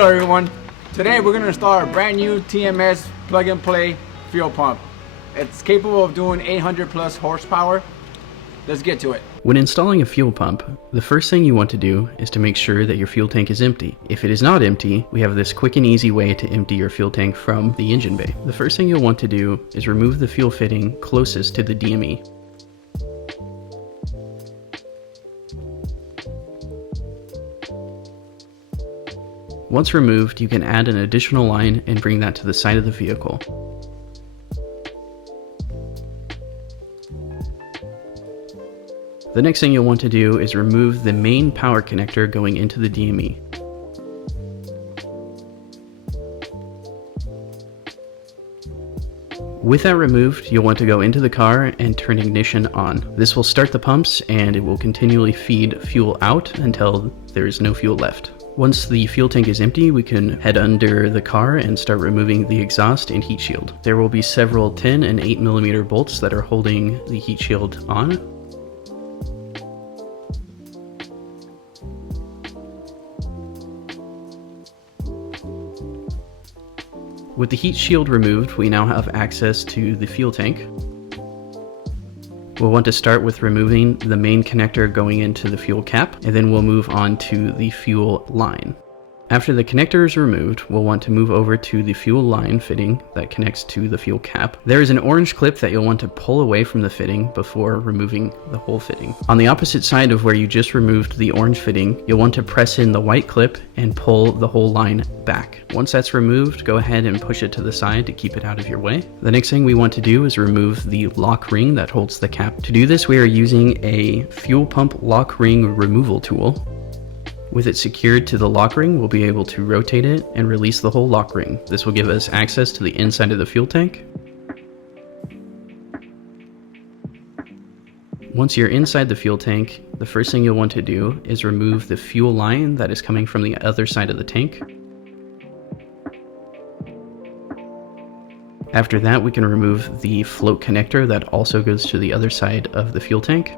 Hello everyone, today we're going to install a brand new TMS plug and play fuel pump. It's capable of doing 800 plus horsepower. Let's get to it. When installing a fuel pump, the first thing you want to do is to make sure that your fuel tank is empty. If it is not empty, we have this quick and easy way to empty your fuel tank from the engine bay. The first thing you'll want to do is remove the fuel fitting closest to the DME. Once removed, you can add an additional line and bring that to the side of the vehicle. The next thing you'll want to do is remove the main power connector going into the DME. With that removed, you'll want to go into the car and turn ignition on. This will start the pumps and it will continually feed fuel out until there is no fuel left. Once the fuel tank is empty, we can head under the car and start removing the exhaust and heat shield. There will be several 10 and 8mm bolts that are holding the heat shield on. With the heat shield removed, we now have access to the fuel tank. We'll want to start with removing the main connector going into the fuel cap, and then we'll move on to the fuel line. After the connector is removed, we'll want to move over to the fuel line fitting that connects to the fuel cap. There is an orange clip that you'll want to pull away from the fitting before removing the whole fitting. On the opposite side of where you just removed the orange fitting, you'll want to press in the white clip and pull the whole line back. Once that's removed, go ahead and push it to the side to keep it out of your way. The next thing we want to do is remove the lock ring that holds the cap. To do this, we are using a fuel pump lock ring removal tool. With it secured to the lock ring, we'll be able to rotate it and release the whole lock ring. This will give us access to the inside of the fuel tank. Once you're inside the fuel tank, the first thing you'll want to do is remove the fuel line that is coming from the other side of the tank. After that, we can remove the float connector that also goes to the other side of the fuel tank.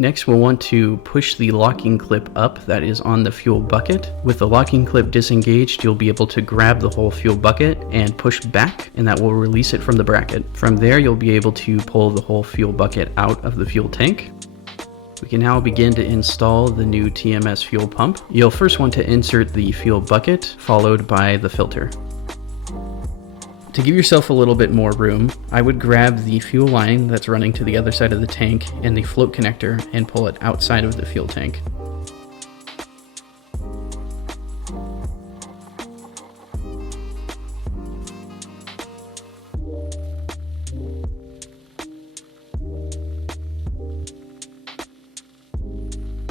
Next, we'll want to push the locking clip up that is on the fuel bucket. With the locking clip disengaged, you'll be able to grab the whole fuel bucket and push back, and that will release it from the bracket. From there, you'll be able to pull the whole fuel bucket out of the fuel tank. We can now begin to install the new TMS fuel pump. You'll first want to insert the fuel bucket, followed by the filter. To give yourself a little bit more room, I would grab the fuel line that's running to the other side of the tank and the float connector and pull it outside of the fuel tank.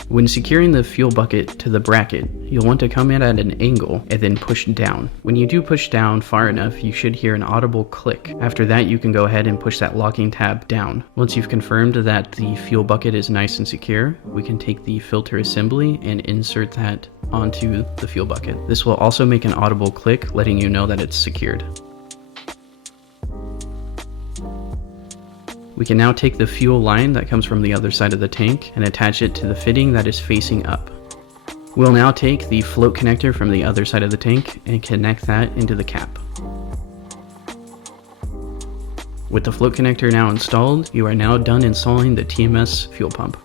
When securing the fuel bucket to the bracket, you'll want to come in at an angle and then push down. When you do push down far enough, you should hear an audible click. After that, you can go ahead and push that locking tab down. Once you've confirmed that the fuel bucket is nice and secure, we can take the filter assembly and insert that onto the fuel bucket. This will also make an audible click, letting you know that it's secured. We can now take the fuel line that comes from the other side of the tank and attach it to the fitting that is facing up. We'll now take the float connector from the other side of the tank and connect that into the cap. With the float connector now installed, you are now done installing the TMS fuel pump.